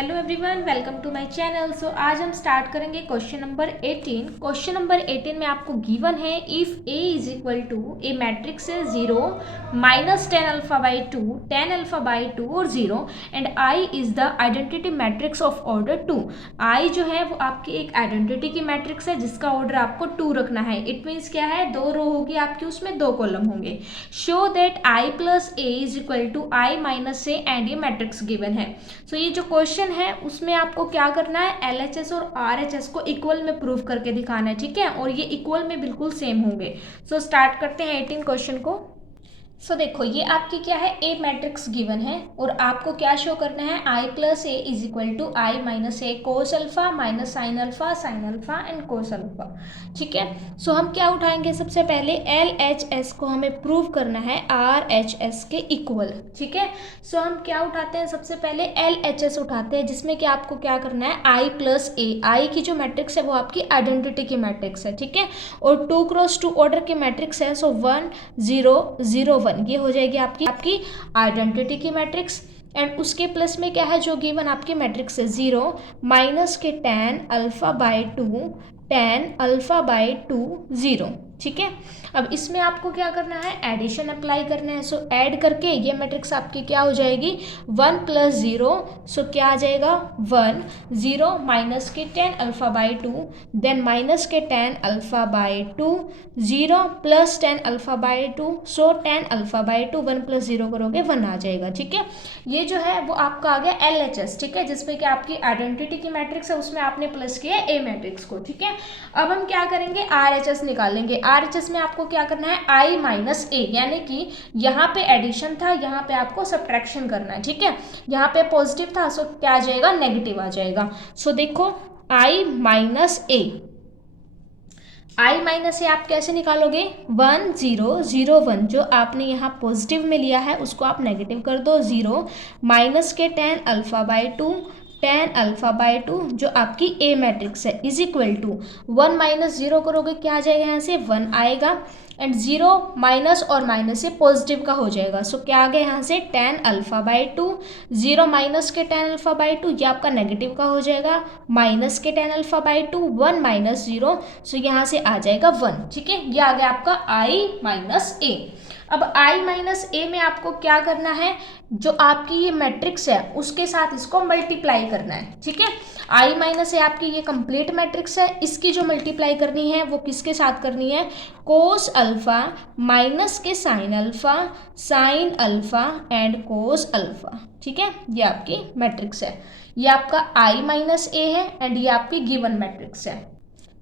Hello everyone, welcome to my channel. So आज हम start करेंगे क्वेश्चन नंबर 18। क्वेश्चन नंबर 18 में आपको गिवन है if A is equal to a matrix है 0 minus 10 alpha by 2, 10 alpha by 2 और 0 and I is the identity matrix of order 2। I जो है वो आपकी एक आइडेंटिटी की मैट्रिक्स है जिसका ऑर्डर आपको 2 रखना है। इट मीन्स क्या है, 2 रो होगी आपकी, उसमें 2 कॉलम होंगे। Show that I plus A is equal to I minus A and ये मैट्रिक्स गिवन है। सो ये जो क्वेश्चन है उसमें आपको क्या करना है, LHS और RHS को इक्वल में प्रूव करके दिखाना है, ठीक है। और ये इक्वल में बिल्कुल सेम होंगे। सो स्टार्ट करते हैं 18 क्वेश्चन को। सो देखो ये आपकी क्या है, ए मैट्रिक्स गिवन है और आपको क्या शो करना है, I plus A is equal to I minus A cos alpha minus sine alpha and cos alpha, ठीक है। सो हम क्या उठाएंगे, सबसे पहले LHS को हमें प्रूव करना है RHS के इक्वल, ठीक है। सो हम क्या उठाते हैं, सबसे पहले LHS उठाते हैं जिसमें कि आपको क्या करना है, आई प्लस ए, आई की जो मैट्रिक्स है वो आपकी आइडेंटिटी की मैट्रिक्स है, ठीक है। और 2 क्रॉस 2 ऑर्डर की मैट्रिक्स है। सो 1 0 0 1 ये हो जाएगी आपकी आइडेंटिटी की मैट्रिक्स। एंड उसके प्लस में क्या है, जो गिवन आपकी मैट्रिक्स है 0 माइनस के 10 अल्फा बाई 2, 10 अल्फा बाई 2 0, ठीक है। अब इसमें आपको क्या करना है, एडिशन अप्लाई करना है। सो ऐड करके ये मैट्रिक्स आपकी क्या हो जाएगी, 1 प्लस 0, सो क्या आ जाएगा 1 0 माइनस के 10 अल्फा बाई 2, देन माइनस के 10 alpha by 2 0 plus 10 alpha by 2, so 10 alpha by 2, 1 plus 0 करोगे 1 आ जाएगा, ठीक है। ये जो है वो आपका आ गया LHS, ठीक है, जिसमें कि आपकी आइडेंटिटी की मैट्रिक्स है, उसमें आपने प्लस किया ए मैट्रिक्स को, ठीक है। अब हम क्या करेंगे, RHS निकालेंगे। RHS में आपको क्या करना है, आई माइनस ए, यानी कि यहाँ पे एडिशन था, यहाँ पे आपको सब्ट्रैक्शन करना है, ठीक है। यहाँ पे पॉजिटिव था, सो क्या आ जाएगा, नेगेटिव आ जाएगा। सो देखो आई माइनस ए, आई माइनस ए आप कैसे निकालोगे, 1 0 0 1, जो आपने यहाँ पॉजिटिव में लिया है उसको आप नेगेटिव कर दो, 0 माइनस के 10 अल्फा बाई 2, 10 अल्फा बाई 2 जो आपकी ए मैट्रिक्स है इज इक्वल टू 1 माइनस 0 करोगे क्या आ जाएगा, यहाँ से 1 आएगा। एंड 0 माइनस और माइनस से पॉजिटिव का हो जाएगा। सो क्या आ गया यहाँ से 10 अल्फा बाई 2, 0 माइनस के 10 अल्फा बाई 2 ये आपका नेगेटिव का हो जाएगा, माइनस के 10 अल्फा बाई 2, 1 माइनस 0, सो यहाँ से आ जाएगा 1, ठीक है। ये आ गया आपका आई माइनस ए। अब आई माइनस ए में आपको क्या करना है, जो आपकी ये मैट्रिक्स है उसके साथ इसको मल्टीप्लाई करना है, ठीक है। आई माइनस ए आपकी ये कंप्लीट मैट्रिक्स है, इसकी जो मल्टीप्लाई करनी है वो किसके साथ करनी है, कोस अल्फा माइनस के sine alpha and cos alpha, ठीक है। ये आपकी मैट्रिक्स है, ये आपका आई माइनस ए है एंड ये आपकी गिवन मैट्रिक्स है।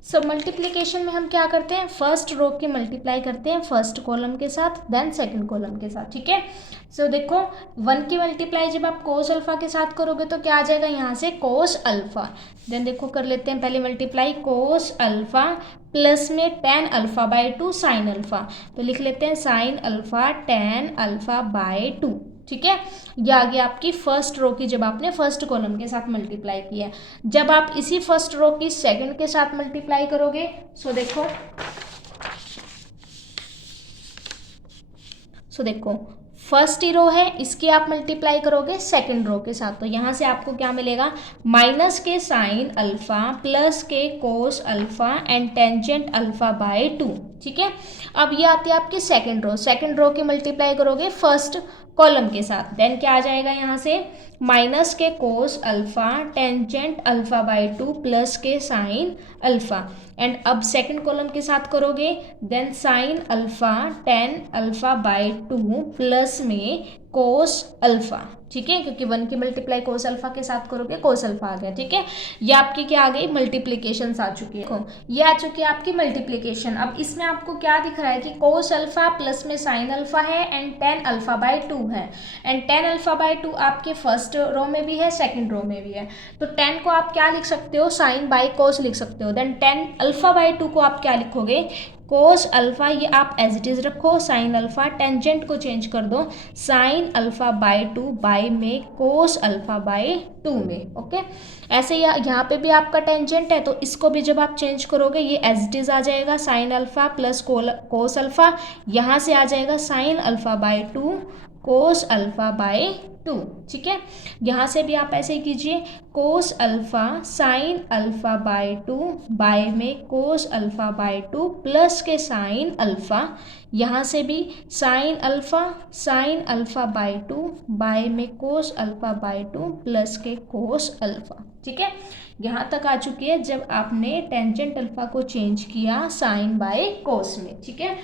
सो मल्टीप्लिकेशन में हम क्या करते हैं, फर्स्ट रो की मल्टीप्लाई करते हैं फर्स्ट कॉलम के साथ, देन सेकंड कॉलम के साथ, ठीक है। सो देखो 1 की मल्टीप्लाई जब आप कोस अल्फा के साथ करोगे तो क्या आ जाएगा, यहाँ से कोस अल्फा। देन देखो कर लेते हैं पहले मल्टीप्लाई, कोस अल्फा प्लस में 10 अल्फा बाई 2 साइन अल्फा, तो लिख लेते हैं साइन अल्फा 10 अल्फा बाई 2, ठीक है। ये आ गया आपकी फर्स्ट रो की जब आपने फर्स्ट कॉलम के साथ मल्टीप्लाई किया। जब आप इसी फर्स्ट रो की सेकंड के साथ मल्टीप्लाई करोगे, सो देखो फर्स्ट ही रो है, इसकी आप मल्टीप्लाई करोगे सेकंड रो के साथ, तो यहाँ से आपको क्या मिलेगा, माइनस के साइन अल्फा प्लस के cos alpha and tangent alpha by 2, ठीक है। अब ये आती है आपकी सेकंड रो की मल्टीप्लाई करोगे फर्स्ट कॉलम के साथ, देन क्या आ जाएगा यहाँ से, माइनस के cos alpha tangent alpha by 2 plus के साइन अल्फा। एंड अब सेकंड कॉलम के साथ करोगे, then sine alpha 10 alpha by 2 plus में कोस अल्फा, ठीक है, क्योंकि 1 की मल्टीप्लाई कोस अल्फा के साथ करोगे कोस अल्फा आ गया, ठीक है। ये आपकी क्या आ गई, मल्टीप्लिकेशन आ चुकी है, ये आ चुकी है आपकी मल्टीप्लिकेशन। अब इसमें आपको क्या दिख रहा है कि कोस अल्फा प्लस में साइन अल्फा है एंड 10 अल्फा बाई 2 है, एंड 10 अल्फा बाई 2 आपके फर्स्ट रो में भी है सेकंड रो में भी है, तो 10 को आप क्या लिख सकते हो, साइन बाई कोस लिख सकते हो। देन 10 अल्फा बाई 2 को आप क्या लिखोगे, कोस अल्फा, ये आप एज इट इज रखो, साइन अल्फा, टेंजेंट को चेंज कर दो, साइन अल्फा बाई 2 बाई में कोस अल्फा बाई 2 में, ओके। ऐसे यहाँ पे भी आपका टेंजेंट है, तो इसको भी जब आप चेंज करोगे ये एज इट इज आ जाएगा, sine alpha plus cos alpha, यहाँ से आ जाएगा sine alpha by 2 cos alpha by 2। ठीक है, यहाँ से भी आप ऐसे ही कीजिए, cos alpha sine alpha by 2 by में कोस अल्फा बाय 2 प्लस के साइन अल्फा, यहाँ से भी साइन अल्फा बाय 2 बाय में कोस अल्फा बाय 2 प्लस के कोस अल्फा। ठीक है, यहाँ तक आ चुकी है जब आपने टेंजेंट अल्फा को चेंज किया साइन बाय कोस में। ठीक है,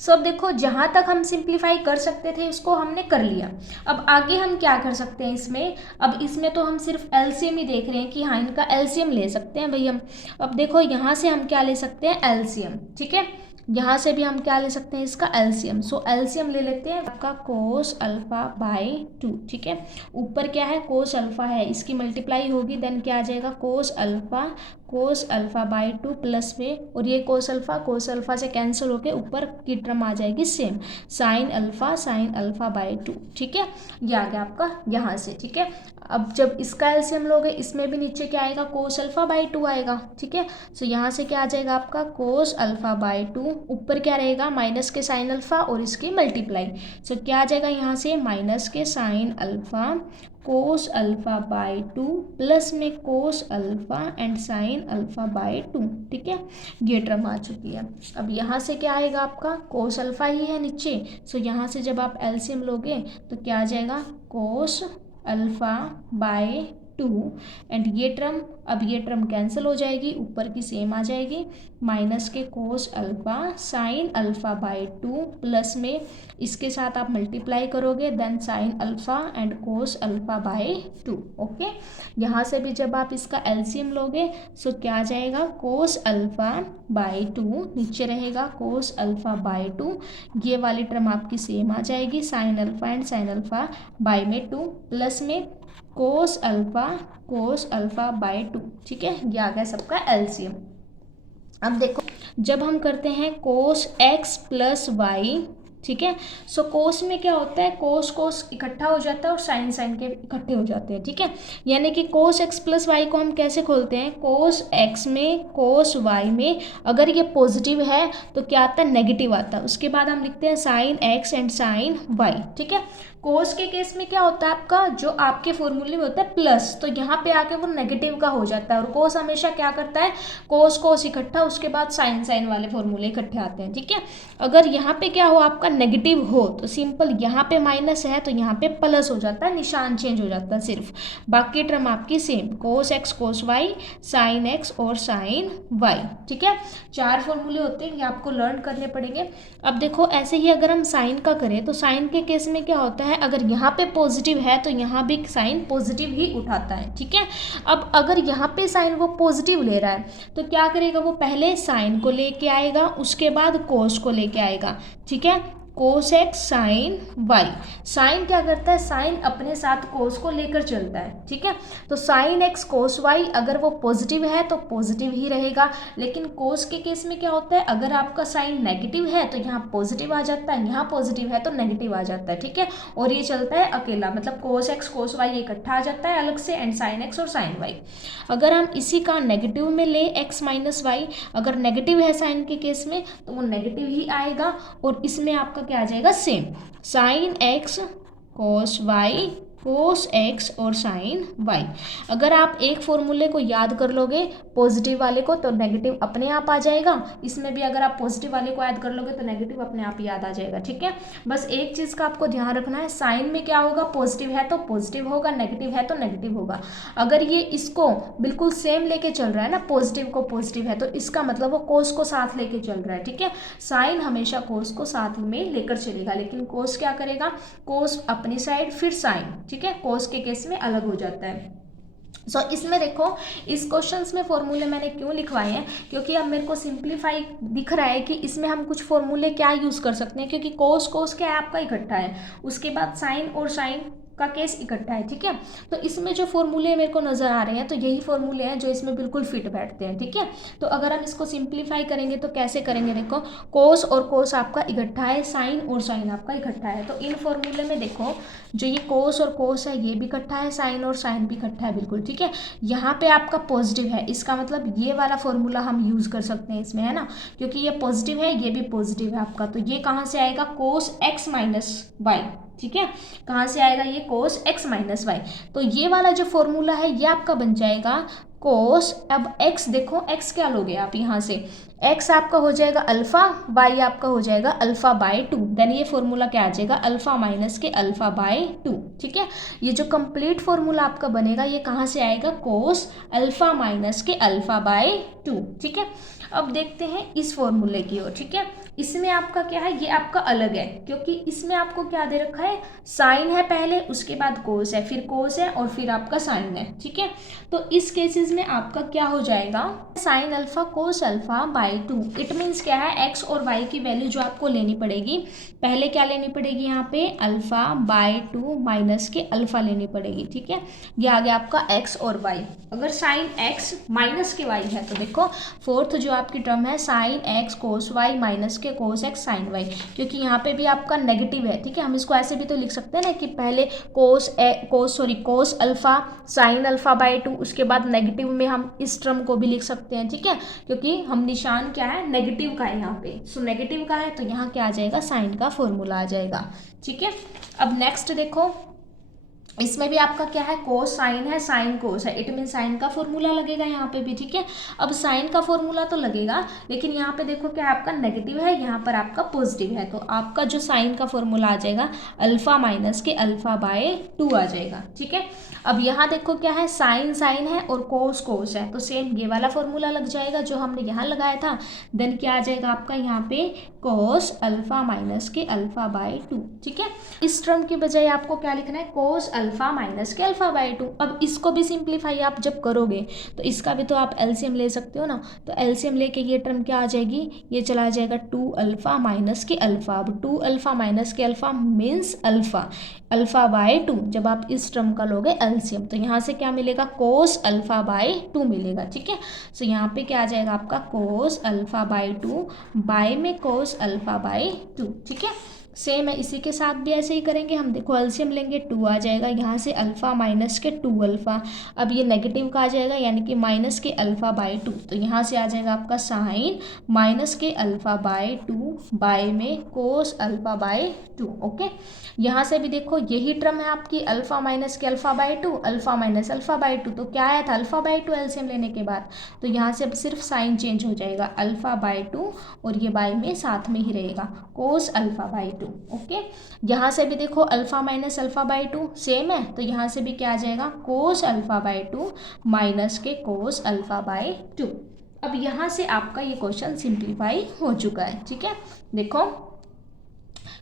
सो अब देखो जहाँ तक हम सिंप्लीफाई कर सकते थे उसको हमने कर लिया। अब आगे हम क्या कर सकते हैं इसमें, अब इसमें तो हम सिर्फ एलसीएम ही देख रहे हैं कि हाँ इनका एलसीएम ले सकते हैं भाई हम। अब देखो यहाँ से हम क्या ले सकते हैं, एलसीएम। ठीक है, यहाँ से भी हम क्या ले सकते हैं, इसका एलसीएम। सो एलसीएम ले लेते हैं आपका कोस अल्फा बाय 2। ठीक है, ऊपर क्या है, कोस अल्फा है, इसकी मल्टीप्लाई होगी, देन क्या आ जाएगा, कोस अल्फा बाय 2 प्लस में, और ये कोस अल्फा से कैंसिल होके ऊपर की टर्म आ जाएगी सेम, साइन अल्फा बाय 2। ठीक है, ये आ गया आपका यहाँ से। ठीक है, अब जब इसका एलसीएम लोगे इसमें भी नीचे क्या आएगा, कोस अल्फा बाय 2 आएगा। ठीक है, सो यहाँ से क्या आ जाएगा आपका कोस अल्फा बाय 2, ऊपर क्या रहेगा, माइनस के साइन अल्फा और इसकी मल्टीप्लाई। सो क्या आ जाएगा यहाँ से, माइनस के sine alpha cos alpha by 2 plus में cos alpha and sine alpha by 2। ठीक है, ये टर्म आ चुकी है। अब यहाँ से क्या आएगा आपका, कोस अल्फा ही है नीचे, सो यहाँ से जब आप एलसीएम लोगे तो क्या आ जाएगा, कोस अल्फा बाय 2 एंड ये टर्म कैंसिल हो जाएगी, ऊपर की सेम आ जाएगी, माइनस के cos alpha sine alpha by 2 plus में इसके साथ आप मल्टीप्लाई करोगे, then sine alpha and cos alpha by 2। Okay, यहाँ से भी जब आप इसका एलसीएम लोगे सो क्या आ जाएगा, कोस अल्फा बाय 2, नीचे रहेगा कोस अल्फा बाय 2, ये वाली टर्म आपकी सेम आ जाएगी, sign alpha and sine alpha bye में 2 प्लस में कोस अल्फा बाय 2। ठीक है, ये आ गया सबका एलसीएम। अब देखो जब हम करते हैं कोस एक्स प्लस वाई, ठीक है, सो कोस में क्या होता है, कोस इकट्ठा हो जाता है और साइन के इकट्ठे हो जाते हैं। ठीक है, यानी कि कोस एक्स प्लस वाई को हम कैसे खोलते हैं, कोस एक्स में कोस वाई में अगर ये पॉजिटिव है तो क्या आता है, नेगेटिव आता है, उसके बाद हम लिखते हैं sine x and sine y. ठीक है, कोस के केस में क्या होता है आपका, जो आपके फॉर्मूले में होता है प्लस, तो यहाँ पे आके वो नेगेटिव का हो जाता है, और कोस हमेशा क्या करता है, कोस इकट्ठा, उसके बाद साइन वाले फॉर्मूले इकट्ठे आते हैं। ठीक है, अगर यहाँ पे क्या हो आपका नेगेटिव हो तो सिंपल यहाँ पे माइनस है तो यहाँ पे प्लस हो जाता है, निशान चेंज हो जाता है सिर्फ, बाकी टर्म आपकी same, cos x cos y, sine x और साइन वाई। ठीक है, 4 फॉर्मूले होते हैं, ये आपको लर्न करने पड़ेंगे। अब देखो ऐसे ही अगर हम साइन का करें तो साइन के केस में क्या होता है, अगर यहाँ पे पॉजिटिव है तो यहाँ भी साइन पॉजिटिव ही उठाता है। ठीक है, अब अगर यहाँ पे साइन वो पॉजिटिव ले रहा है तो क्या करेगा, वो पहले साइन को लेके आएगा, उसके बाद कोस को लेके आएगा। ठीक है, cos x sine y, sine क्या करता है, साइन अपने साथ कोस को लेकर चलता है। ठीक है, तो साइन एक्स कोस वाई अगर वो पॉजिटिव है तो पॉजिटिव ही रहेगा, लेकिन कोस के केस में क्या होता है, अगर आपका साइन नेगेटिव है तो यहाँ पॉजिटिव आ जाता है, यहाँ पॉजिटिव है तो नेगेटिव आ जाता है। ठीक है, और ये चलता है अकेला, मतलब कोस एक्स कोस वाई इकट्ठा आ जाता है अलग से, एंड साइन एक्स और साइन वाई। अगर हम इसी का नेगेटिव में ले एक्स माइनस वाई, अगर नेगेटिव है साइन के केस में तो वो नेगेटिव ही आएगा, और इसमें आपका क्या आ जाएगा, same sine x cos y, cos x और साइन वाई। अगर आप एक फॉर्मूले को याद कर लोगे पॉजिटिव वाले को तो नेगेटिव अपने आप आ जाएगा, इसमें भी अगर आप पॉजिटिव वाले को याद कर लोगे तो नेगेटिव अपने आप याद आ जाएगा। ठीक है, बस एक चीज़ का आपको ध्यान रखना है, साइन में क्या होगा, पॉजिटिव है तो पॉजिटिव होगा, नेगेटिव है तो नेगेटिव होगा। अगर ये इसको बिल्कुल सेम लेके चल रहा है ना, पॉजिटिव को पॉजिटिव है, तो इसका मतलब वो कोस को साथ लेके चल रहा है। ठीक है, साइन हमेशा कोस को साथ में लेकर चलेगा, लेकिन कोस क्या करेगा, कोस अपनी साइड फिर साइन। ठीक है, कोस के केस में अलग हो जाता है। सो इसमें देखो इस क्वेश्चंस में फॉर्मूले मैंने क्यों लिखवाए हैं, क्योंकि अब मेरे को सिंप्लीफाई दिख रहा है कि इसमें हम कुछ फॉर्मूले क्या यूज़ कर सकते हैं, क्योंकि कोस क्या है आपका इकट्ठा है, उसके बाद साइन और साइन का केस इकट्ठा है। ठीक है, तो इसमें जो फॉर्मूले मेरे को नज़र आ रहे हैं तो यही फॉर्मूले हैं जो इसमें बिल्कुल फिट बैठते हैं। ठीक है, तो अगर हम इसको सिंप्लीफाई करेंगे तो कैसे करेंगे, देखो कोस और कोस आपका इकट्ठा है, साइन और साइन आपका इकट्ठा है, तो इन फॉर्मूले में देखो जो ये कोस और कोस है ये भी इकट्ठा है, साइन और साइन भी इकट्ठा है बिल्कुल। ठीक है, यहाँ पे आपका पॉजिटिव है, इसका मतलब ये वाला फॉर्मूला हम यूज़ कर सकते हैं इसमें, है ना, क्योंकि ये पॉजिटिव है ये भी पॉजिटिव है आपका, तो ये कहाँ से आएगा, कोस एक्स माइनस वाई। ठीक है। कहाँ से आएगा ये कोस x माइनस वाई, तो ये वाला जो फॉर्मूला है ये आपका बन जाएगा कोस, अब x देखो x क्या लोगे आप यहाँ से, x आपका हो जाएगा अल्फा, y आपका हो जाएगा अल्फा बाय 2, देन ये फॉर्मूला क्या आ जाएगा अल्फा माइनस के अल्फा बाय 2, ठीक है। ये जो कंप्लीट फॉर्मूला आपका बनेगा ये कहाँ से आएगा कोस अल्फा माइनस के अल्फा बाय 2, ठीक है। अब देखते हैं इस फॉर्मूले की ओर, ठीक है। इसमें आपका क्या है, ये आपका अलग है क्योंकि इसमें आपको क्या दे रखा है, साइन है पहले, उसके बाद कोस है, फिर कोस है और फिर आपका साइन है, ठीक है। तो इस केसेस में आपका क्या हो जाएगा, sign alpha cos alpha by 2, it means क्या है एक्स और वाई की वैल्यू जो आपको लेनी पड़ेगी, पहले क्या लेनी पड़ेगी यहाँ पे अल्फा बाय 2 माइनस के अल्फा लेनी पड़ेगी, ठीक है। ये आ गया आपका एक्स और वाई। अगर साइन एक्स माइनस के वाई है तो देखो फोर्थ जो आपकी टर्म है sine x cos y minus के कोस एक्स साइन वाई, क्योंकि यहाँ पे भी आपका नेगेटिव है, ठीक है। हम इसको ऐसे भी तो लिख सकते हैं ना कि पहले कोस अल्फा साइन अल्फा बाय 2, उसके बाद नेगेटिव में हम इस टर्म को भी लिख सकते हैं, ठीक है, क्योंकि हम निशान क्या है नेगेटिव का है यहाँ पे, सो नेगेटिव का है तो यहाँ क्या आ जाएगा साइन का फॉर्मूला आ जाएगा, ठीक है। अब नेक्स्ट देखो, इसमें भी आपका क्या है कोस साइन है, साइन कोस है, इट मीन साइन का फॉर्मूला लगेगा यहाँ पे भी, ठीक है। अब साइन का फॉर्मूला तो लगेगा लेकिन यहाँ पे देखो क्या आपका नेगेटिव है, यहाँ पर आपका पॉजिटिव है, तो आपका जो साइन का फॉर्मूला आ जाएगा अल्फा माइनस के अल्फा बाय 2 आ जाएगा, ठीक है। अब यहाँ देखो क्या है साइन साइन है और कोस कोस है, तो सेम ये वाला फॉर्मूला लग जाएगा जो हमने यहाँ लगाया था, देन क्या आ जाएगा आपका यहाँ पे कोस अल्फा माइनस के अल्फा बाय 2, ठीक है। इस टर्म की बजाय आपको क्या लिखना है कोस अल्फा माइनस के अल्फा बाय 2। अब इसको भी सिंप्लीफाई आप जब करोगे तो इसका भी तो आप एलसीएम ले सकते हो ना, तो एलसीएम लेके ये टर्म क्या आ जाएगी, ये चला जाएगा 2 अल्फा माइनस के अल्फा। अब 2 अल्फा माइनस के alpha means alpha, alpha by 2, जब आप इस टर्म का लोगे एलसीएम तो यहाँ से क्या मिलेगा कोस अल्फा बाय 2 मिलेगा, ठीक है। सो यहाँ पे क्या आ जाएगा आपका कोस अल्फा बाय 2 बाय में कोस अल्फा बाय 2, ठीक है। सेम है, इसी के साथ भी ऐसे ही करेंगे हम, देखो एलसीएम लेंगे 2 आ जाएगा, यहाँ से अल्फा माइनस के 2 अल्फा, अब ये नेगेटिव का आ जाएगा यानी कि माइनस के अल्फा बाय 2, तो यहाँ से आ जाएगा आपका साइन माइनस के अल्फा बाय 2 बाय में कोस अल्फा बाय 2, ओके। यहाँ से भी देखो यही टर्म है आपकी अल्फा माइनस के alpha by 2, alpha minus alpha by 2, तो क्या आया था अल्फा बाय 2 एलसीएम लेने के बाद, तो यहाँ से अब सिर्फ साइन चेंज हो जाएगा अल्फा बाय 2 और ये बाय में साथ में ही रहेगा कोस अल्फा बाय 2, ओके। यहाँ से भी देखो alpha minus alpha by 2 same है, तो यहाँ से भी क्या आ जाएगा कोस अल्फा बाय 2 माइनस के कोस अल्फा बाय 2। अब यहाँ से आपका ये क्वेश्चन सिंप्लीफाई हो चुका है, ठीक है। देखो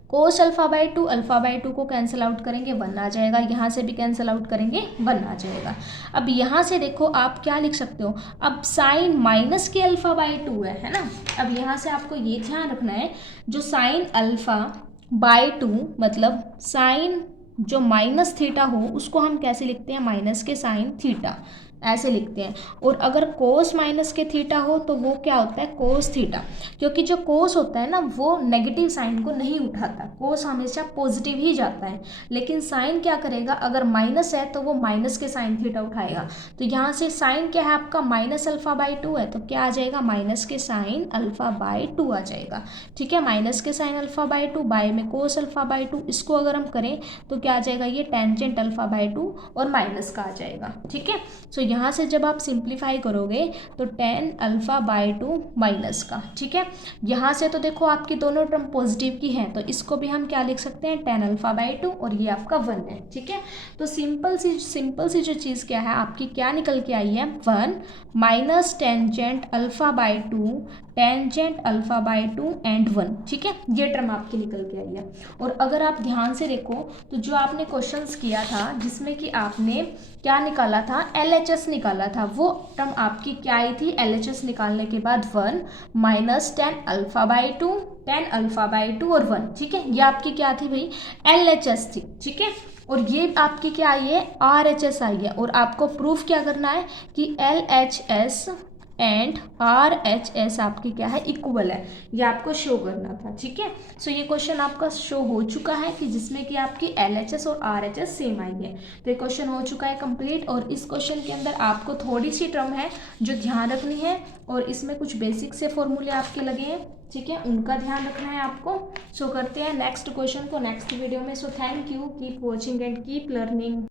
कोस अल्फा बाय 2 अल्फा बाय 2 को कैंसिल आउट करेंगे 1 आ जाएगा, यहाँ से भी कैंसिल आउट करेंगे 1 आ जाएगा। अब यहाँ से देखो आप क्या लिख सकते हो, अब साइन माइनस के अल्फा बाय 2 है ना। अब यहाँ से आपको ये ध्यान रखना है जो साइन अल्फा बाय 2 मतलब साइन जो माइनस थीटा हो उसको हम कैसे लिखते हैं माइनस के साइन थीटा, ऐसे लिखते हैं। और अगर कोस माइनस के थीटा हो तो वो क्या होता है कोस थीटा, क्योंकि जो कोस होता है ना वो नेगेटिव साइन को नहीं उठाता, कोस हमेशा पॉजिटिव ही जाता है, लेकिन साइन क्या करेगा अगर माइनस है तो वो माइनस के साइन थीटा उठाएगा। तो यहाँ से साइन क्या है आपका माइनस अल्फा बाय 2 है, तो क्या आ जाएगा माइनस के साइन अल्फा बाय 2 आ जाएगा, ठीक है। माइनस के साइन अल्फा बाय 2 बाय में कोस अल्फा बाय 2, इसको अगर हम करें तो क्या आ जाएगा ये टेंजेंट अल्फा बाय 2 और माइनस का आ जाएगा, ठीक है। सो यहाँ से जब आप सिंप्लीफाई करोगे तो टेन अल्फा बाय 2 माइनस का, ठीक है। यहाँ से तो देखो आपकी दोनों टर्म पॉजिटिव की हैं तो इसको भी हम क्या लिख सकते हैं टेन अल्फा बाय 2 और ये आपका 1 है, ठीक है। तो सिंपल सी जो चीज़ क्या है आपकी क्या निकल के आई है 1 minus tangent alpha by 2 tangent alpha by 2 and 1, ठीक है। ये टर्म आपकी निकल के आई है। और अगर आप ध्यान से देखो तो जो आपने क्वेश्चंस किया था जिसमें कि आपने क्या निकाला था LHS निकाला था, वो टर्म आपकी क्या आई थी LHS निकालने के बाद 1 minus 10 alpha by 2 10 alpha by 2 और 1, ठीक है। ये आपकी क्या थी भाई LHS थी, ठीक है। और ये आपकी क्या आई है RHS आई है। और आपको प्रूफ क्या करना है कि LHS एंड RHS आपकी क्या है इक्वल है, ये आपको शो करना था, ठीक है। सो ये क्वेश्चन आपका शो हो चुका है कि जिसमें कि आपकी LHS और RHS सेम आई है। तो ये क्वेश्चन हो चुका है कंप्लीट। और इस क्वेश्चन के अंदर आपको थोड़ी सी टर्म है जो ध्यान रखनी है और इसमें कुछ बेसिक से फॉर्मूले आपके लगे हैं ठीक है, उनका ध्यान रखना है आपको। सो करते हैं नेक्स्ट क्वेश्चन को नेक्स्ट वीडियो में। So thank you, keep watching and keep learning.